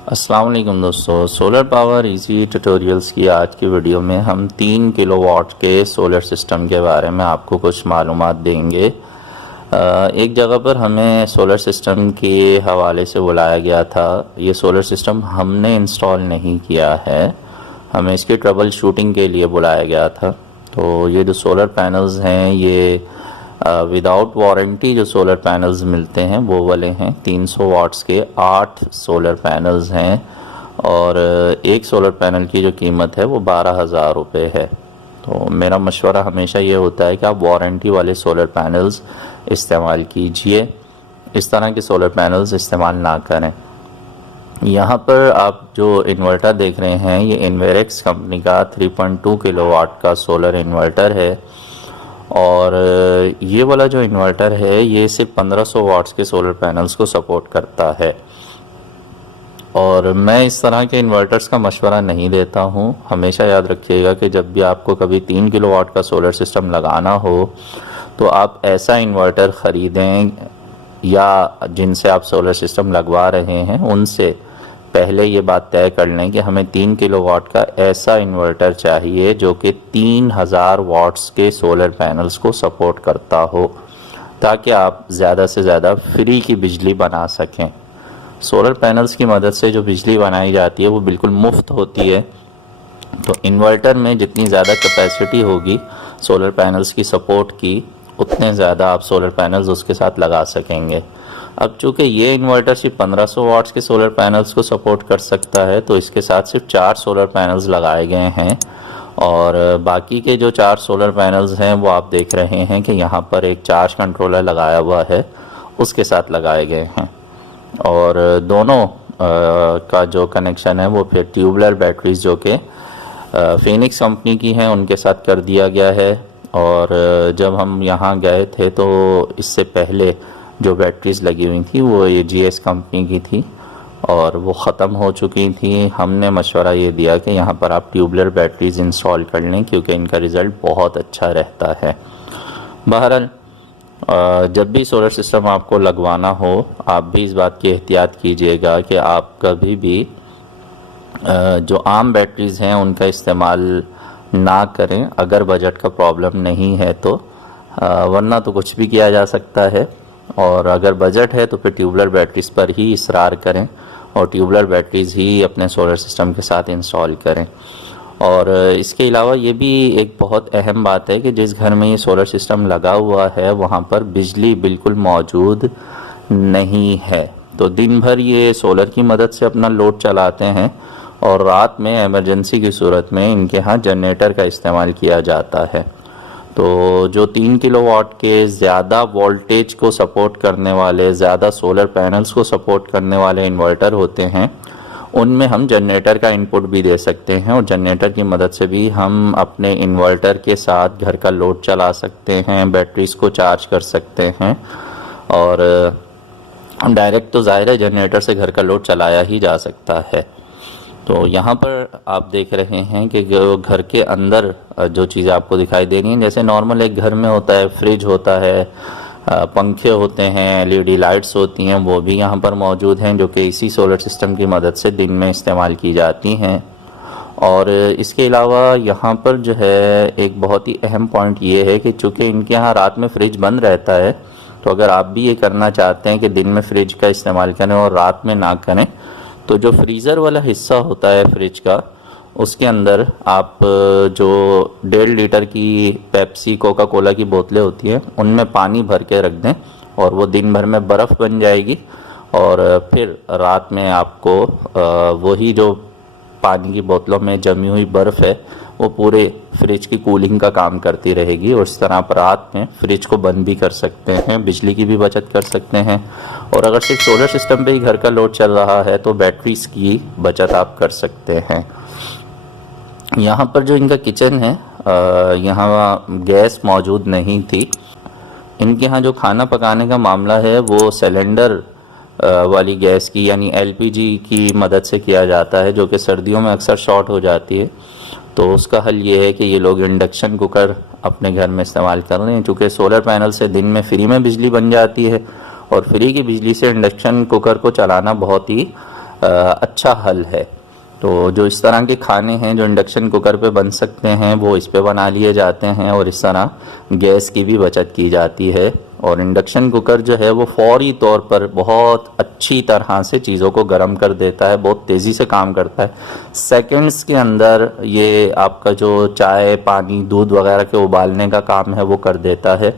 अस्सलाम वालेकुम दोस्तों, सोलर पावर इजी ट्यूटोरियल्स की आज की वीडियो में हम 3 किलोवाट के सोलर सिस्टम के बारे में आपको कुछ मालूमात देंगे। एक जगह पर हमें सोलर सिस्टम के हवाले से बुलाया गया था। ये सोलर सिस्टम हमने इंस्टॉल नहीं किया है, हमें इसकी ट्रबल शूटिंग के लिए बुलाया गया था। तो ये जो सोलर पैनल्स हैं ये विदाउट वारंटी जो सोलर पैनल्स मिलते हैं वो वाले हैं। 300 वाट्स के 8 सोलर पैनल्स हैं और एक सोलर पैनल की जो कीमत है वो 12,000 रुपये है। तो मेरा मशवरा हमेशा ये होता है कि आप वारंटी वाले सोलर पैनल्स इस्तेमाल कीजिए, इस तरह के सोलर पैनल्स इस्तेमाल ना करें। यहाँ पर आप जो इन्वर्टर देख रहे हैं ये इन्वेरेक्स कंपनी का 3.2 किलोवाट का सोलर इन्वर्टर है और ये वाला जो इन्वर्टर है ये सिर्फ 1500 वाट्स के सोलर पैनल्स को सपोर्ट करता है। और मैं इस तरह के इन्वर्टर्स का मशवरा नहीं देता हूँ। हमेशा याद रखिएगा कि जब भी आपको कभी 3 किलोवाट का सोलर सिस्टम लगाना हो तो आप ऐसा इन्वर्टर ख़रीदें या जिनसे आप सोलर सिस्टम लगवा रहे हैं उनसे पहले ये बात तय कर लें कि हमें 3 किलोवाट का ऐसा इन्वर्टर चाहिए जो कि 3000 वाट्स के सोलर पैनल्स को सपोर्ट करता हो, ताकि आप ज़्यादा से ज़्यादा फ्री की बिजली बना सकें। सोलर पैनल्स की मदद से जो बिजली बनाई जाती है वो बिल्कुल मुफ्त होती है। तो इन्वर्टर में जितनी ज़्यादा कैपेसिटी होगी सोलर पैनल्स की सपोर्ट की, उतने ज़्यादा आप सोलर पैनल्स उसके साथ लगा सकेंगे। अब चूँकि ये इन्वर्टर सिर्फ 1500 वाट्स के सोलर पैनल्स को सपोर्ट कर सकता है तो इसके साथ सिर्फ 4 सोलर पैनल्स लगाए गए हैं और बाकी के जो 4 सोलर पैनल्स हैं वो आप देख रहे हैं कि यहाँ पर एक चार्ज कंट्रोलर लगाया हुआ है, उसके साथ लगाए गए हैं। और दोनों का जो कनेक्शन है वो फिर ट्यूबलर बैटरीज जो कि फिनिक्स कंपनी की हैं उनके साथ कर दिया गया है। और जब हम यहाँ गए थे तो इससे पहले जो बैटरीज़ लगी हुई थी वो ये जीएस कंपनी की थी और वो ख़त्म हो चुकी थी। हमने मशवरा ये दिया कि यहाँ पर आप ट्यूबलर बैटरीज़ इंस्टॉल कर लें क्योंकि इनका रिज़ल्ट बहुत अच्छा रहता है। बहरहाल जब भी सोलर सिस्टम आपको लगवाना हो आप भी इस बात की एहतियात कीजिएगा कि आप कभी भी जो आम बैटरीज़ हैं उनका इस्तेमाल ना करें अगर बजट का प्रॉब्लम नहीं है तो, वरना तो कुछ भी किया जा सकता है। और अगर बजट है तो फिर ट्यूबलर बैटरीज़ पर ही इसरार करें और ट्यूबलर बैटरीज़ ही अपने सोलर सिस्टम के साथ इंस्टॉल करें। और इसके अलावा ये भी एक बहुत अहम बात है कि जिस घर में ये सोलर सिस्टम लगा हुआ है वहाँ पर बिजली बिल्कुल मौजूद नहीं है। तो दिन भर ये सोलर की मदद से अपना लोड चलाते हैं और रात में इमरजेंसी की सूरत में इनके यहाँ जनरेटर का इस्तेमाल किया जाता है। तो जो 3 किलोवाट के ज़्यादा वोल्टेज को सपोर्ट करने वाले, ज़्यादा सोलर पैनल्स को सपोर्ट करने वाले इन्वर्टर होते हैं उनमें हम जनरेटर का इनपुट भी दे सकते हैं और जनरेटर की मदद से भी हम अपने इन्वर्टर के साथ घर का लोड चला सकते हैं, बैटरीज़ को चार्ज कर सकते हैं। और डायरेक्ट तो ज़ाहिर है जनरेटर से घर का लोड चलाया ही जा सकता है। तो यहाँ पर आप देख रहे हैं कि जो घर के अंदर जो चीज़ें आपको दिखाई दे रही हैं, जैसे नॉर्मल एक घर में होता है, फ्रिज होता है, पंखे होते हैं, एलईडी लाइट्स होती हैं, वो भी यहाँ पर मौजूद हैं जो कि इसी सोलर सिस्टम की मदद से दिन में इस्तेमाल की जाती हैं। और इसके अलावा यहाँ पर जो है एक बहुत ही अहम पॉइंट ये है कि चूँकि इनके यहाँ रात में फ्रिज बंद रहता है, तो अगर आप भी ये करना चाहते हैं कि दिन में फ्रिज का इस्तेमाल करें और रात में ना करें, तो जो फ्रीज़र वाला हिस्सा होता है फ्रिज का, उसके अंदर आप जो 1.5 लीटर की पेप्सी कोका कोला की बोतलें होती हैं उनमें पानी भर के रख दें और वो दिन भर में बर्फ़ बन जाएगी और फिर रात में आपको वही जो पानी की बोतलों में जमी हुई बर्फ़ है वो पूरे फ्रिज की कूलिंग का काम करती रहेगी। और इस तरह आप रात में फ्रिज को बंद भी कर सकते हैं, बिजली की भी बचत कर सकते हैं। और अगर सिर्फ सोलर सिस्टम पे ही घर का लोड चल रहा है तो बैटरीज की बचत आप कर सकते हैं। यहाँ पर जो इनका किचन है, यहाँ गैस मौजूद नहीं थी। इनके यहाँ जो खाना पकाने का मामला है वो सिलेंडर वाली गैस की यानी एलपीजी की मदद से किया जाता है, जो कि सर्दियों में अक्सर शॉर्ट हो जाती है। तो उसका हल ये है कि ये लोग इंडक्शन कुकर अपने घर में इस्तेमाल कर रहे हैं। चूँकि सोलर पैनल से दिन में फ्री में बिजली बन जाती है और फ्री की बिजली से इंडक्शन कुकर को चलाना बहुत ही अच्छा हल है। तो जो इस तरह के खाने हैं जो इंडक्शन कुकर पे बन सकते हैं वो इस पे बना लिए जाते हैं और इस तरह गैस की भी बचत की जाती है। और इंडक्शन कुकर जो है वो फौरी तौर पर बहुत अच्छी तरह से चीज़ों को गर्म कर देता है, बहुत तेज़ी से काम करता है। सेकंड्स के अंदर ये आपका जो चाय, पानी, दूध वगैरह के उबालने का काम है वो कर देता है।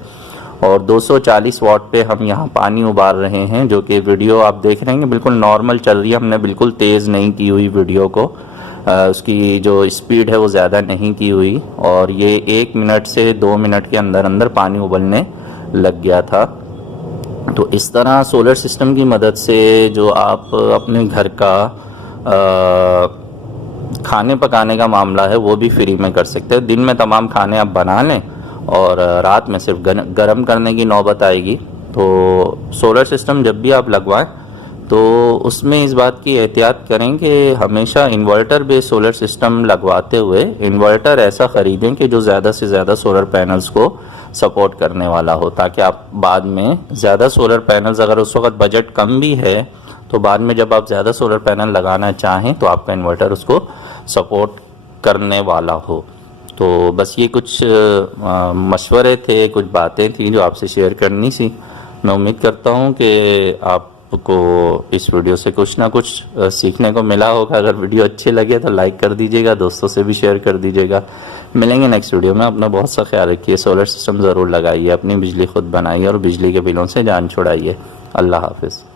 और 240 वाट पे हम यहाँ पानी उबाल रहे हैं, जो कि वीडियो आप देख रहे हैं बिल्कुल नॉर्मल चल रही है। हमने बिल्कुल तेज़ नहीं की हुई वीडियो को, उसकी जो स्पीड है वो ज़्यादा नहीं की हुई। और ये 1 मिनट से 2 मिनट के अंदर अंदर पानी उबलने लग गया था। तो इस तरह सोलर सिस्टम की मदद से जो आप अपने घर का खाने पकाने का मामला है वो भी फ्री में कर सकते हैं। दिन में तमाम खाने आप बना लें और रात में सिर्फ गर्म करने की नौबत आएगी। तो सोलर सिस्टम जब भी आप लगवाएं तो उसमें इस बात की एहतियात करें कि हमेशा इन्वर्टर बेस्ड सोलर सिस्टम लगवाते हुए इन्वर्टर ऐसा ख़रीदें कि जो ज़्यादा से ज़्यादा सोलर पैनल्स को सपोर्ट करने वाला हो, ताकि आप बाद में ज़्यादा सोलर पैनल्स, अगर उस वक्त बजट कम भी है तो बाद में जब आप ज़्यादा सोलर पैनल लगाना चाहें तो आपका इन्वर्टर उसको सपोर्ट करने वाला हो। तो बस ये कुछ मशवरे थे, कुछ बातें थी जो आपसे शेयर करनी थी। मैं उम्मीद करता हूँ कि आपको इस वीडियो से कुछ ना कुछ सीखने को मिला होगा। अगर वीडियो अच्छे लगे तो लाइक कर दीजिएगा, दोस्तों से भी शेयर कर दीजिएगा। मिलेंगे नेक्स्ट वीडियो में। अपना बहुत सा ख्याल रखिए, सोलर सिस्टम ज़रूर लगाइए, अपनी बिजली खुद बनाइए और बिजली के बिलों से जान छुड़ाइए। अल्लाह हाफिज़।